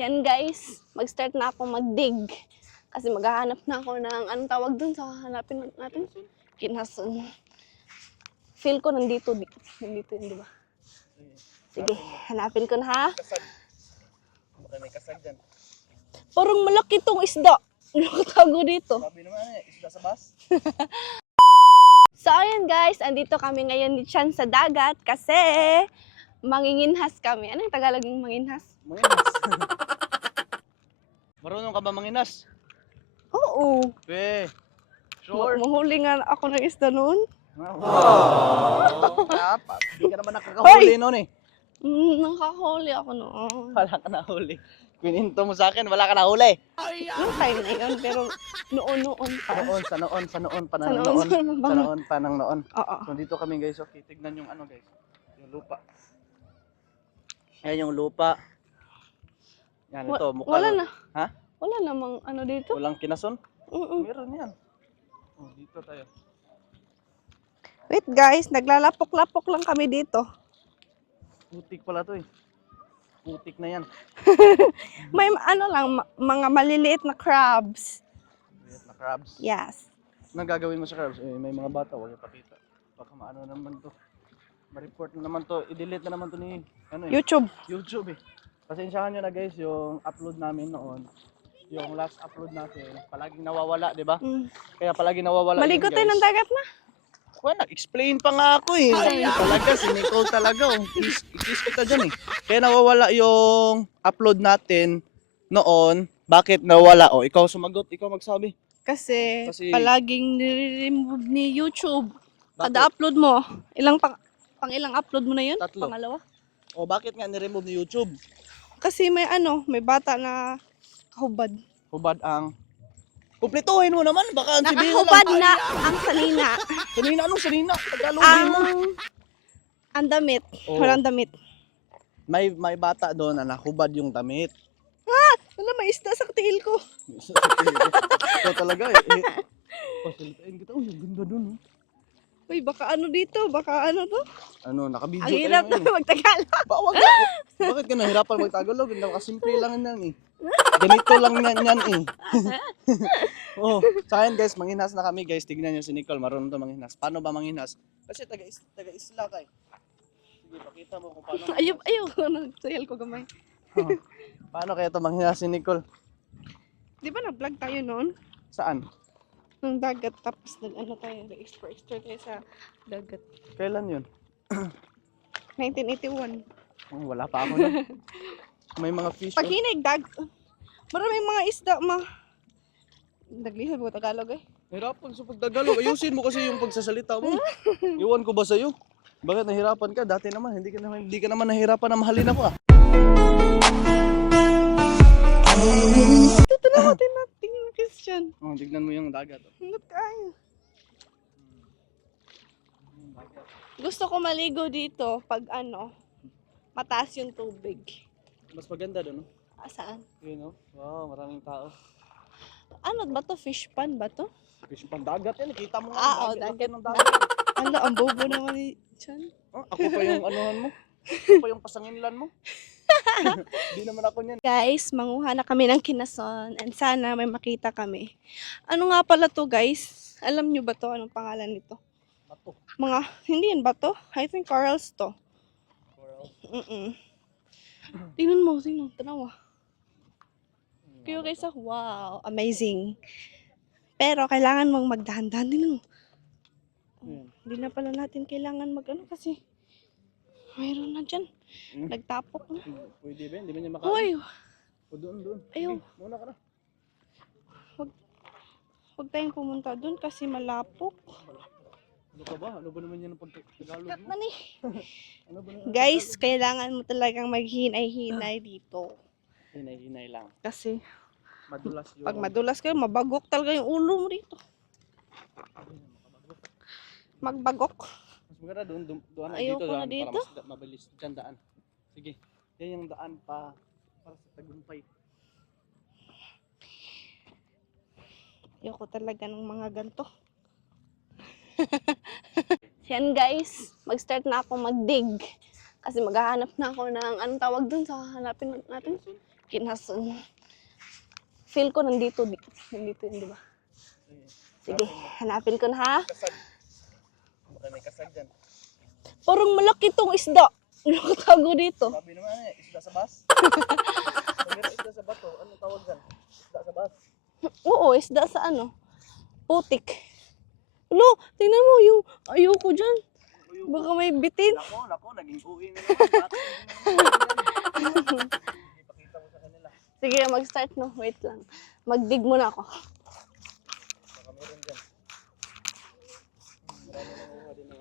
Yan guys, mag-start na ako mag-dig. Kasi maghahanap na ako ng anong tawag dun sa hanapin natin? Kinason. Feel ko nandito yun, di ba? Sige, hanapin ko na ha. Kasag. Baka may kasag dyan. Parang malaki tong isda. Nakatago dito. Sabi naman isda sa bus. So ayun guys, andito kami ngayon dyan sa dagat kasi manginginhas kami. Ano yung Tagalog ng manginhas? Manginas. Marunong ka ba manginas? Oo. Sure. Mahuli nga ako ng isda noon. Oh, dapat. Hindi ka naman nakakahuli noon eh. Nakahuli ako noon. Wala ka nahuli. Pininto mo sa akin, wala ka nahuli. Yung time na yun, pero noon pa. Sa noon pa Sa ng noon, noon. sa Sa noon pa ng noon. Oo. So dito kami guys, okay, tignan yung ano guys. Yung lupa. Ayan yung lupa. Yan ito, mukha. Wala na. Ha? Wala namang ano dito. Walang kinason? Mm-mm. Meron yan. Oh, dito tayo. Wait guys, naglalapok-lapok lang kami dito. Putik pala to eh. Putik na yan. May ano lang, mga maliliit na crabs. Wait na crabs. Yes. Anong gagawin mo sa crabs? Eh, may mga bata, huwag ipakita. Baka maano naman to. Ma-report na naman to. I-delete na naman to ni ano eh. YouTube eh. Pasensyahan nyo na guys, yung upload namin noon. Yung last upload natin, palaging nawawala, di ba? Kaya palaging nawawala Maligo yun, tayo guys. ng dagat na. Well, nag-explain pa nga ako eh. Talaga, si Nicole talaga. Oh. Ikis kita dyan eh. Kaya nawawala yung upload natin noon. Bakit nawawala? O, ikaw sumagot, ikaw magsabi. Kasi Kasi- palaging nire-remove ni YouTube. Bakit? Kada upload mo, ilang upload mo na yun? 3. Pangalawa? O, bakit nga ni-remove ni YouTube? Kasi may bata na kahubad. Hubad ang... Kumpletuhin mo naman, baka ang sibihin Nakahubad lang. na ang salina. Sanina, anong sanina? Tagalogin mo. Ang damit. Oo. Walang damit. May bata doon na nakubad yung damit. Wala, may isda sa tiil ko. Ito talaga eh. Pasalitain kita. Uy, ang ganda doon. Oh. Uy, baka ano dito? Baka ano to? Ano, nakabidyo Ang hirap na ngayon, eh. magtagalog. Bawag na. Bakit ka nahirapan mag-Tagalog? Nakasimple lang yan eh. Ganito lang yan eh. Oh, sa akin guys, manghinas na kami guys. Tignan nyo si Nicole, marunong to manghinas. Paano ba manghinas? Kasi taga-isla ka eh. Sige, pakita mo kung paano. Ayaw, nag-sale ko gamay. Oh, paano kaya to manghinas si Nicole? Di ba nag-vlog tayo noon? Saan? Ng dagat, tapos nag-ano tayo, nag-explore tayo sa dagat. Kailan yun? 1981. Oh, wala pa ako na. May mga fish. Pag hinig, maraming mga isda, naglihod mo Tagalog eh. Nahirapan sa pagtagalog. Ayusin mo kasi yung pagsasalita mo. Iwan ko ba sa'yo? Bakit nahirapan ka? Dati naman, hindi ka naman nahirapan na mahalin ako ah. Ito na natin Christian. Oh, tignan mo yung dagat. Oh. Hindi tayo. Gusto ko maligo dito pag mataas yung tubig. Mas maganda doon, no? Saan? Yun, no? Wow, maraming tao. Ano ba to? Fish pan ba to? Fish pan dagat yan, nakita mo nga. Oo, dagat dagat. ng dagat. Ano, ang bobo naman ni Chan. Oh, ako pa yung anuhan mo. Ako pa yung pasanginlan mo. Hindi naman ako niyan. Guys, manguha na kami ng kinason and sana may makita kami. Ano nga pala to guys? Alam nyo ba to? Anong pangalan nito? Ato. Hindi yan ba to? I think corals to. Tingnan mo, tanawa. Kaya guys, wow, amazing. Pero kailangan mong magdahan-dahan din. Hindi na pala natin kailangan kasi mayroon na dyan. Nagtapok na. Pwede ba? Hindi ba niya makain? Hoy, O doon. Ayaw. Sige, muna ka na. huwag tayong pumunta dun kasi malapok. Ano ka ba? Ano ba naman yan ang pagtagalog Cut mo? na ni. Ano ba naman? Guys, kailangan mo talagang maghinay-hinay dito. Hinay-hinay lang. Kasi Madulas yung... pag madulas kayo, mabagok talaga yung ulo mo dito. Magbagok. Mas maganda doon na Ayoko dito. na dito. Para mas mabilis dyan daan. Sige. Yan yung daan para sa tagumpay. Ayoko talaga ng mga ganto. Yan guys, mag-start na ako mag-dig. Kasi maghahanap na ako ng anong tawag dun sa hanapin natin? Kinason. Feel ko nandito yun, di ba? Sige, hanapin ko na ha. Kasag. Baka may kasag dyan. Parang malaki tong isda. Nakatago dito. Sabi naman isda sa bas. Sabi isda sa bato. Ano tawag dyan? Isda sa bas. Oo, isda sa ano? Putik. Lo, tingnan mo yung ayoko dyan. Baka may bitin. Nako, naging uwi na naman. Ipakita mo sa kanila. Sige, mag-start no. Wait lang. Mag-dig muna ako. Baka meron dyan.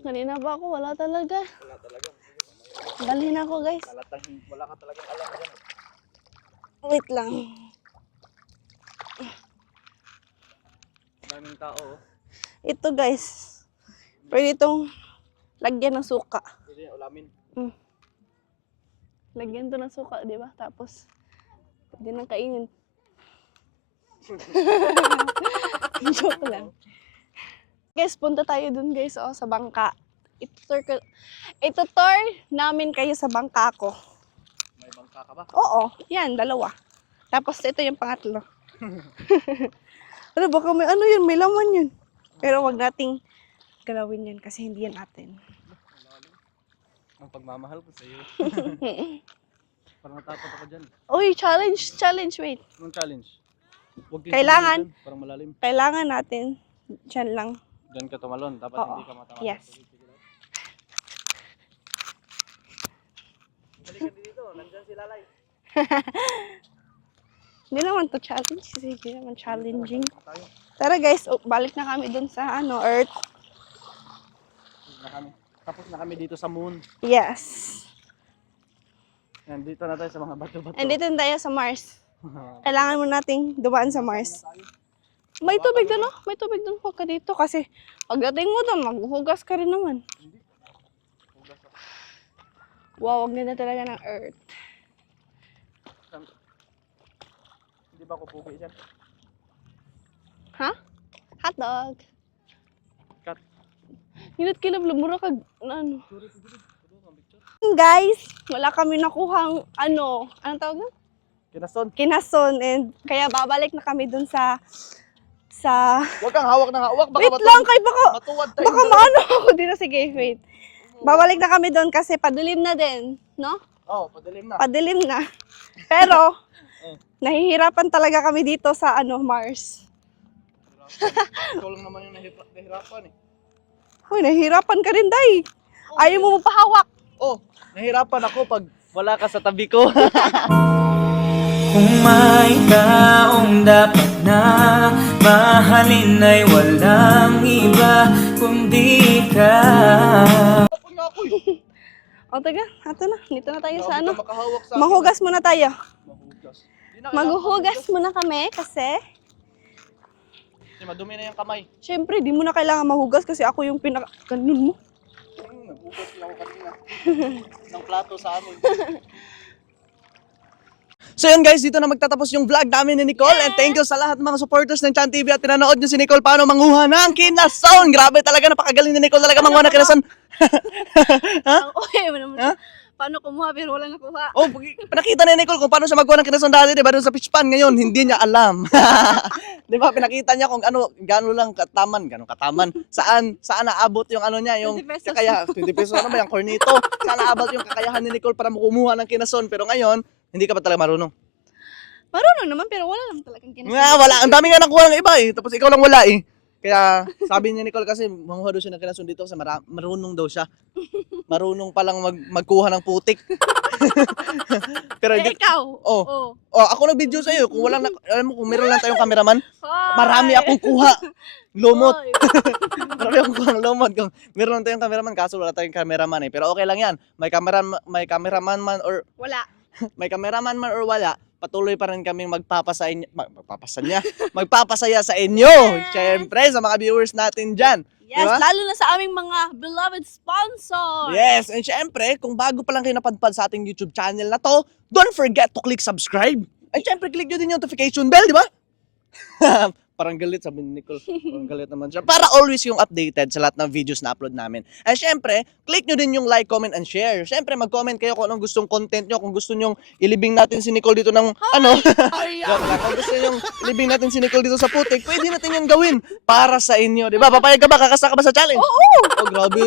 Kanina ba ako? Wala talaga. Wala talaga. Dalhin ako, guys. Wala ka talagang alam dyan. Wait lang. Daming tao. Ito, guys. Pwede itong lagyan ng suka. Pwede yan, ulamin. Lagyan to ng suka, di ba? Tapos, pwede nang kainin. Joke lang. Guys, punta tayo dun, guys, sa bangka. Ito-tour namin kayo sa bangka ko. May bangka ka ba? Oo, yan, dalawa. Tapos, ito yung pangatlo. Ano, baka may ano yun, may laman yun. Pero wag nating galawin yan kasi hindi yan atin. Ang pagmamahal ko sa iyo. Parang natakot ako dyan. Uy, challenge, wait. Anong challenge? Huwag Kailangan. dyan, parang malalim. Kailangan natin, dyan lang. Diyan ka tumalon, dapat Oo. hindi ka matama. Yes. Balikan dito, nandyan si Lalay. Hindi naman to challenge, hindi naman challenging. Tayo. Tara guys, balik na kami dun sa Earth. Tapos na kami dito sa moon. Yes. Yan, dito na tayo sa mga bato-bato. And dito na tayo sa Mars. Kailangan mo nating dumaan sa Mars. May tubig doon, no? May tubig doon. Huwag ka dito kasi pagdating mo doon, maghuhugas ka rin naman. Wow, wag na talaga ng Earth. Hindi ba ako pugi dyan? Ha? Hotdog. Cut. Hinat kinablamura kag ano. Guys, wala kami nakuhang anong tawag na? Kinason. Kinason, and kaya babalik na kami dun sa Huwag kang hawak ng hawak. Baka wait lang kay matuwad tayo. baka maano ako dito, sige, wait. Babalik na kami doon kasi padilim na din, no? Oo, padilim na. Padilim na. Pero nahihirapan talaga kami dito sa Mars. Ikaw lang naman yung nahihirapan eh. Hoy, nahihirapan ka rin, Day. Ayaw mo magpahawak. Oh, nahihirapan ako pag wala ka sa tabi ko. Kung may taong dapat na mahalin ay walang iba kundi ka. Tapon nga ako eh. O, taga, ato na. Dito na tayo sa Grabe ka makahawak sa akin. Mahugas muna tayo. Mahugas. Di na kailangan Maghuhugas muna kami kasi Kasi madumi na yung kamay. syempre, di mo na kailangan mahugas kasi ako yung pinaka-ganun mo. Naghugas lang ako kanina. Ng plato sa amin. So yun guys, dito na magtatapos yung vlog namin ni Nicole. And thank you sa lahat ng mga supporters ng Chan TV at tinanood nyo si Nicole paano manguha ng kinason. Grabe talaga, napakagaling ni Nicole talaga manguha ng kinason. Ang okay mo naman. Ha? Paano kumuha pero wala nakuha. Oh, pinakita ni Nicole kung paano siya magawa ng kinason dati, diba? Doon sa fish pan ngayon, hindi niya alam. Di ba? Pinakita niya kung gano'n lang kataman, saan naabot yung niya, yung 20 pesos. kakaya, 20 pesos ano ba, yung cornito. Saan naabot yung kakayahan ni Nicole para kumuha ng kinason. Pero ngayon, hindi ka pa talaga marunong. Marunong naman pero wala lang talagang kinason. Nga, wala. Ang dami nga nakuha ng iba eh. Tapos ikaw lang wala eh. Kaya sabi ni Nicole kasi manguha daw siya ng kinason dito kasi marunong daw siya. Marunong palang magkuha ng putik. Pero Eh, ikaw. Oh. Ako nag-video sa iyo. Kung alam mo, kung meron lang tayong cameraman, marami akong kuha. Lumot. Hoy. Marami akong kuha ng lumot. Kung meron lang tayong cameraman, kaso wala tayong cameraman eh. Pero okay lang yan. May cameraman man or Wala. may cameraman man or wala, patuloy pa rin kaming magpapasaya sa inyo. Siyempre, sa mga viewers natin dyan. Yes, Diba? lalo na sa aming mga beloved sponsor. Yes, and syempre, kung bago pa lang kayo napadpad sa ating YouTube channel na to, don't forget to click subscribe. And syempre, click nyo din yung notification bell, di ba? Parang galit, sabi ni Nicole. Parang galit naman siya. Para always yung updated sa lahat ng videos na upload namin. And syempre, click nyo din yung like, comment, and share. Syempre, mag-comment kayo kung anong gustong content nyo. Kung gusto nyo ilibing natin si Nicole dito ng Joke lang. Kung gusto nyo ilibing natin si Nicole dito sa putik, pwede natin yung gawin para sa inyo. Diba? Papayag ka ba? Kakasta ka ba sa challenge? Oo! Oh, grabe.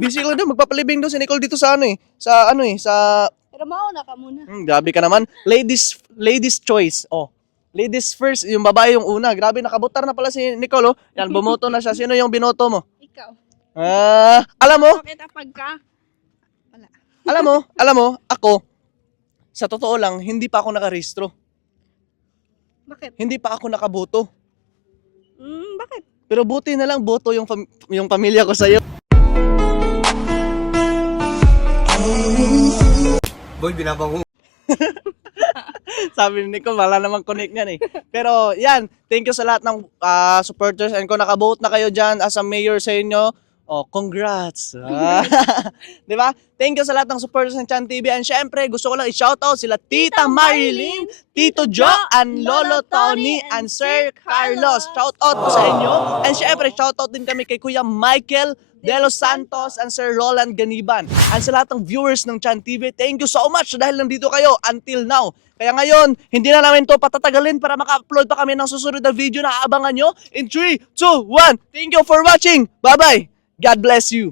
Busy ko na. Magpapalibing daw si Nicole dito sa sa Pero mauna ka muna. grabe ka naman. Ladies choice. Oh. Ladies first, yung babae yung una. Grabe, nakabutar na pala si Nicole. Oh. Yan, bumoto na siya. Sino yung binoto mo? Ikaw. Alam mo, Bakit apag ka? alam mo, ako, sa totoo lang, hindi pa ako nakarehistro. Bakit? Hindi pa ako nakaboto. Bakit? Pero buti na lang, boto yung pamilya ko sa'yo. Boy, binabang Sabi ni Nicole, wala namang connect niyan eh. Pero yan, thank you sa lahat ng supporters. And kung nakabote na kayo dyan as a mayor sa inyo, congrats. Di ba? Thank you sa lahat ng supporters ng Chan TV. And syempre, gusto ko lang i-shoutout sila Tita Marilyn, Tito Jo, and Lolo Tony, and Sir Carlos. Shoutout po sa inyo. And syempre, shoutout din kami kay Kuya Michael De Los Santos and Sir Roland Ganiban. And sa lahat ng viewers ng Chan TV, thank you so much dahil nandito kayo until now. Kaya ngayon, hindi na namin to patatagalin para maka-upload pa kami ng susunod na video na aabangan nyo in 3, 2, 1. Thank you for watching. Bye-bye. God bless you.